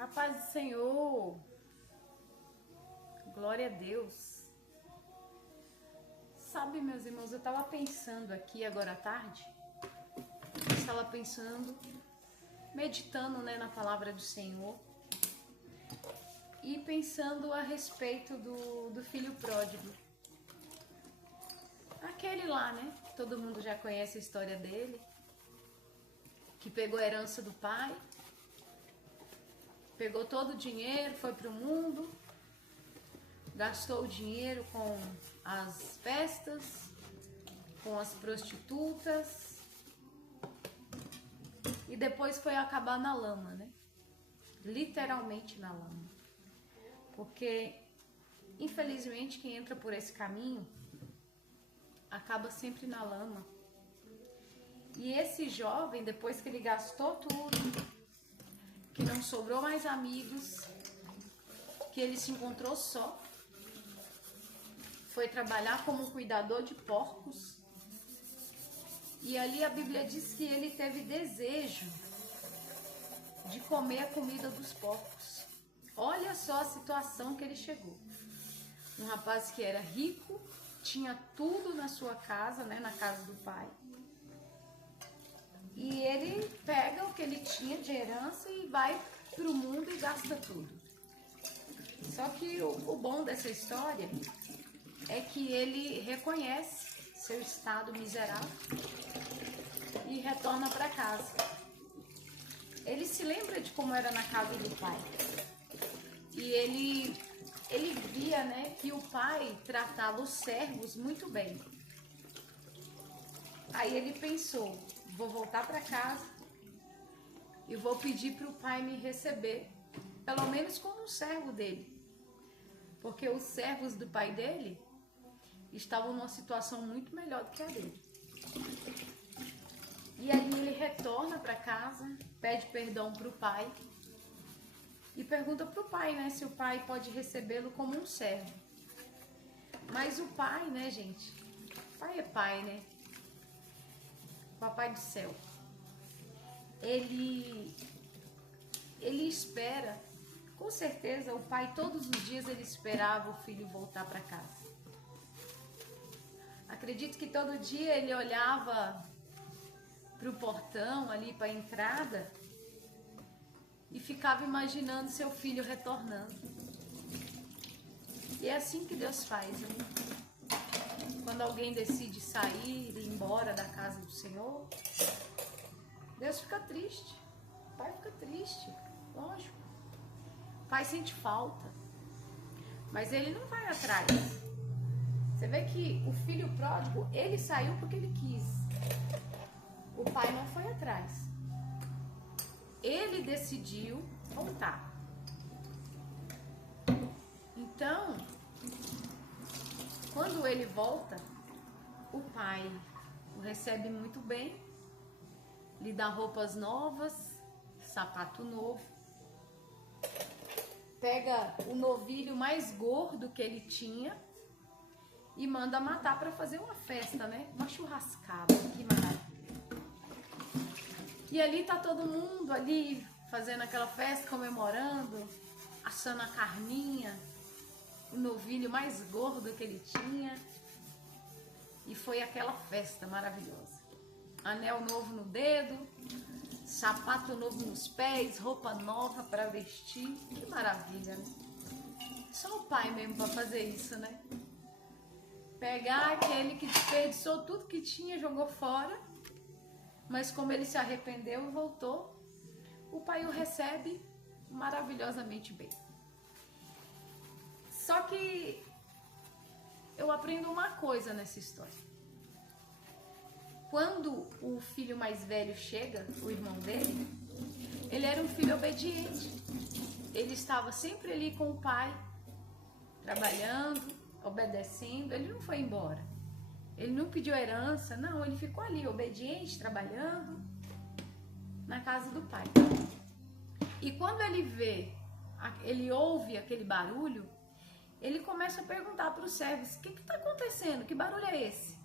A paz do Senhor, glória a Deus. Sabe, meus irmãos, eu estava pensando aqui agora à tarde, meditando, na palavra do Senhor e pensando a respeito do filho pródigo. Aquele lá, todo mundo já conhece a história dele, que pegou a herança do pai, pegou todo o dinheiro, foi para o mundo, gastou o dinheiro com as festas, com as prostitutas e depois foi acabar na lama, literalmente na lama. Porque, infelizmente, quem entra por esse caminho acaba sempre na lama. E esse jovem, depois que ele gastou tudo, que não sobrou mais amigos, que ele se encontrou só, foi trabalhar como cuidador de porcos. E ali a Bíblia diz que ele teve desejo de comer a comida dos porcos. Olha só a situação que ele chegou. Um rapaz que era rico, tinha tudo na sua casa, na casa do pai. E ele pega o que ele tinha de herança e vai para o mundo e gasta tudo. Só que o bom dessa história é que ele reconhece seu estado miserável e retorna para casa. Ele se lembra de como era na casa do pai. E ele via, que o pai tratava os servos muito bem. Aí ele pensou: vou voltar para casa e vou pedir para o pai me receber, pelo menos como um servo dele. Porque os servos do pai dele estavam numa situação muito melhor do que a dele. E aí ele retorna para casa, pede perdão para o pai e pergunta para o pai, se o pai pode recebê-lo como um servo. Mas o pai, gente, pai é pai, Papai do céu, ele espera, com certeza o pai todos os dias ele esperava o filho voltar para casa. Acredito que todo dia ele olhava para o portão ali, para a entrada, e ficava imaginando seu filho retornando. E é assim que Deus faz, Quando alguém decide sair, ir embora da casa do Senhor, Deus fica triste, o pai fica triste, lógico. O pai sente falta, mas ele não vai atrás. Você vê que o filho pródigo, ele saiu porque ele quis. O pai não foi atrás. Ele decidiu voltar. Então, quando ele volta, o pai o recebe muito bem, lhe dá roupas novas, sapato novo, pega o novilho mais gordo que ele tinha e manda matar para fazer uma festa, uma churrascada, que maravilha. E ali tá todo mundo ali fazendo aquela festa, comemorando, assando a carninha, o novilho mais gordo que ele tinha. E foi aquela festa maravilhosa. Anel novo no dedo, sapato novo nos pés, roupa nova para vestir. Que maravilha, Só o pai mesmo para fazer isso, Pegar aquele que desperdiçou tudo que tinha, jogou fora, mas como ele se arrependeu e voltou, o pai o recebe maravilhosamente bem. Só que eu aprendo uma coisa nessa história. Quando o filho mais velho chega, o irmão dele, ele era um filho obediente. Ele estava sempre ali com o pai, trabalhando, obedecendo. Ele não foi embora. Ele não pediu herança, não. Ele ficou ali, obediente, trabalhando na casa do pai. E quando ele ouve aquele barulho, ele começa a perguntar para os servos: o que está acontecendo? Que barulho é esse?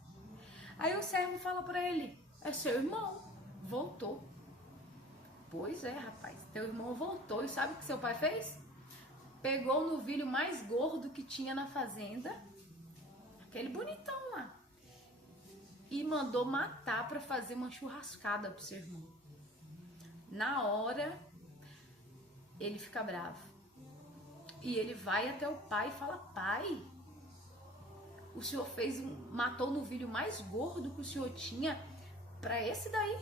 Aí o servo fala para ele: é seu irmão, voltou. Pois é, rapaz. Teu irmão voltou e sabe o que seu pai fez? Pegou o novilho mais gordo que tinha na fazenda, aquele bonitão lá, e mandou matar para fazer uma churrascada pro seu irmão. Na hora, ele fica bravo. E ele vai até o pai e fala: pai, o senhor matou o novilho mais gordo que o senhor tinha para esse daí,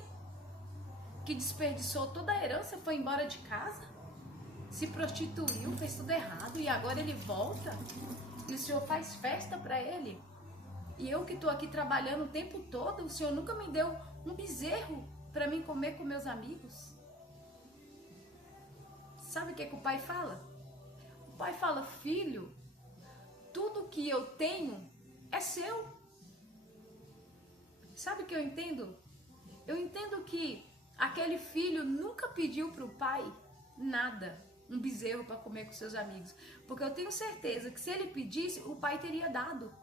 que desperdiçou toda a herança, foi embora de casa, se prostituiu, fez tudo errado, e agora ele volta e o senhor faz festa para ele. E eu que estou aqui trabalhando o tempo todo, o senhor nunca me deu um bezerro para mim comer com meus amigos. Sabe o que o pai fala? O pai fala: filho, tudo que eu tenho é seu. Sabe o que eu entendo? Eu entendo que aquele filho nunca pediu para o pai nada, um bezerro para comer com seus amigos, porque eu tenho certeza que se ele pedisse, o pai teria dado.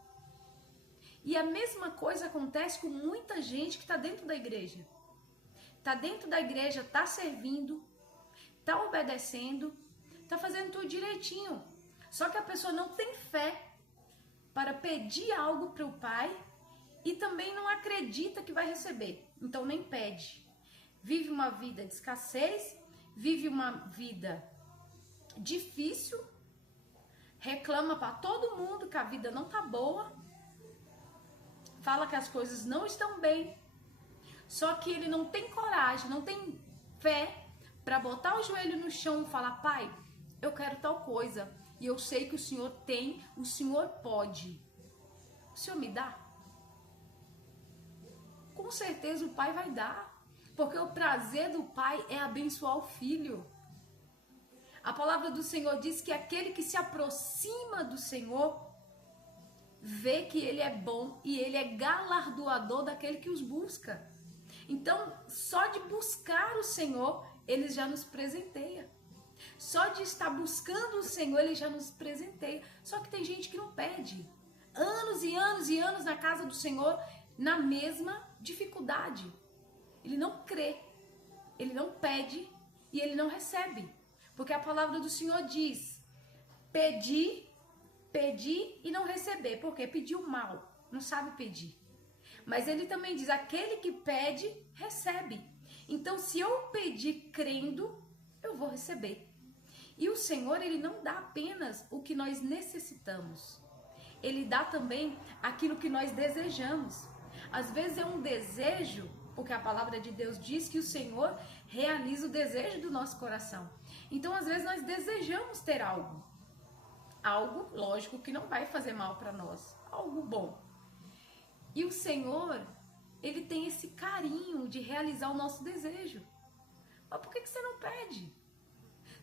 E a mesma coisa acontece com muita gente que está dentro da igreja. Está dentro da igreja, está servindo, está obedecendo, está fazendo tudo direitinho. Só que a pessoa não tem fé para pedir algo para o pai e também não acredita que vai receber. Então nem pede. Vive uma vida de escassez, vive uma vida difícil, reclama para todo mundo que a vida não tá boa, fala que as coisas não estão bem, só que ele não tem coragem, não tem fé para botar o joelho no chão e falar: pai, eu quero tal coisa e eu sei que o senhor tem, o senhor pode, o senhor me dá? Com certeza o pai vai dar. Porque o prazer do pai é abençoar o filho. A palavra do Senhor diz que aquele que se aproxima do Senhor vê que ele é bom e ele é galardoador daquele que os busca. Então, só de buscar o Senhor, ele já nos presenteia. Só de estar buscando o Senhor, ele já nos presenteia. Só que tem gente que não pede. Anos e anos e anos na casa do Senhor, na mesma dificuldade. Ele não crê, ele não pede e ele não recebe. Porque a palavra do Senhor diz: pedir e não receber. Porque pediu mal, não sabe pedir. Mas ele também diz: aquele que pede, recebe. Então, se eu pedir crendo, eu vou receber. E o Senhor, ele não dá apenas o que nós necessitamos. Ele dá também aquilo que nós desejamos. Às vezes é um desejo, porque a palavra de Deus diz que o Senhor realiza o desejo do nosso coração. Então, às vezes, nós desejamos ter algo. Algo, lógico, que não vai fazer mal para nós. Algo bom. E o Senhor, ele tem esse carinho de realizar o nosso desejo. Mas por que você não pede?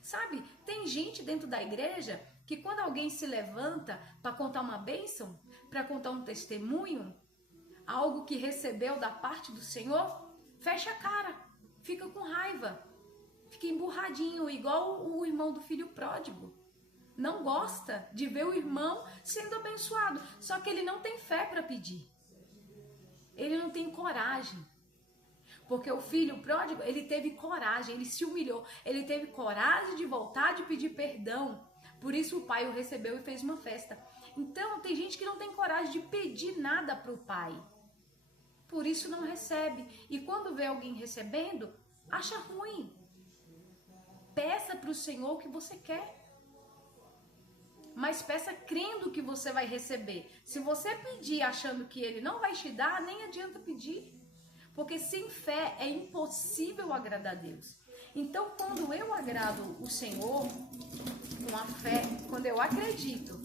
Sabe, tem gente dentro da igreja que quando alguém se levanta para contar uma bênção, para contar um testemunho, algo que recebeu da parte do Senhor, fecha a cara, fica com raiva, fica emburradinho, igual o irmão do filho pródigo. Não gosta de ver o irmão sendo abençoado, só que ele não tem fé para pedir. Ele não tem coragem. Porque o filho pródigo, ele teve coragem, ele se humilhou, ele teve coragem de voltar, de pedir perdão. Por isso o pai o recebeu e fez uma festa. Então, tem gente que não tem coragem de pedir nada para o pai. Por isso não recebe. E quando vê alguém recebendo, acha ruim. Peça para o Senhor o que você quer. Mas peça crendo que você vai receber. Se você pedir achando que ele não vai te dar, nem adianta pedir. Porque sem fé é impossível agradar a Deus. Então, quando eu agrado o Senhor com a fé, quando eu acredito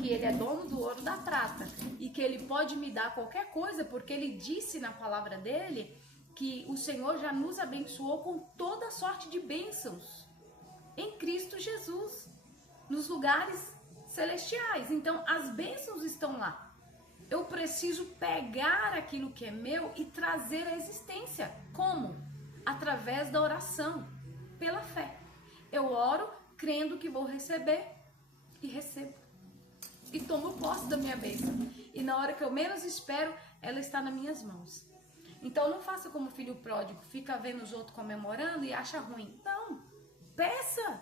que Ele é dono do ouro e da prata e que Ele pode me dar qualquer coisa, porque Ele disse na palavra dele que o Senhor já nos abençoou com toda sorte de bênçãos em Cristo Jesus, nos lugares celestiais. Então, as bênçãos estão lá. Eu preciso pegar aquilo que é meu e trazer à existência. Como? Através da oração, pela fé. Eu oro crendo que vou receber e recebo. E tomo posse da minha bênção. E na hora que eu menos espero, ela está nas minhas mãos. Então não faça como o filho pródigo, fica vendo os outros comemorando e acha ruim. Não, peça.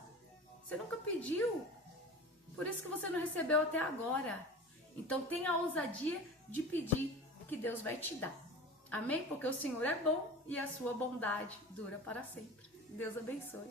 Você nunca pediu, por isso que você não recebeu até agora. Então tenha a ousadia de pedir, que Deus vai te dar. Amém? Porque o Senhor é bom e a sua bondade dura para sempre. Deus abençoe.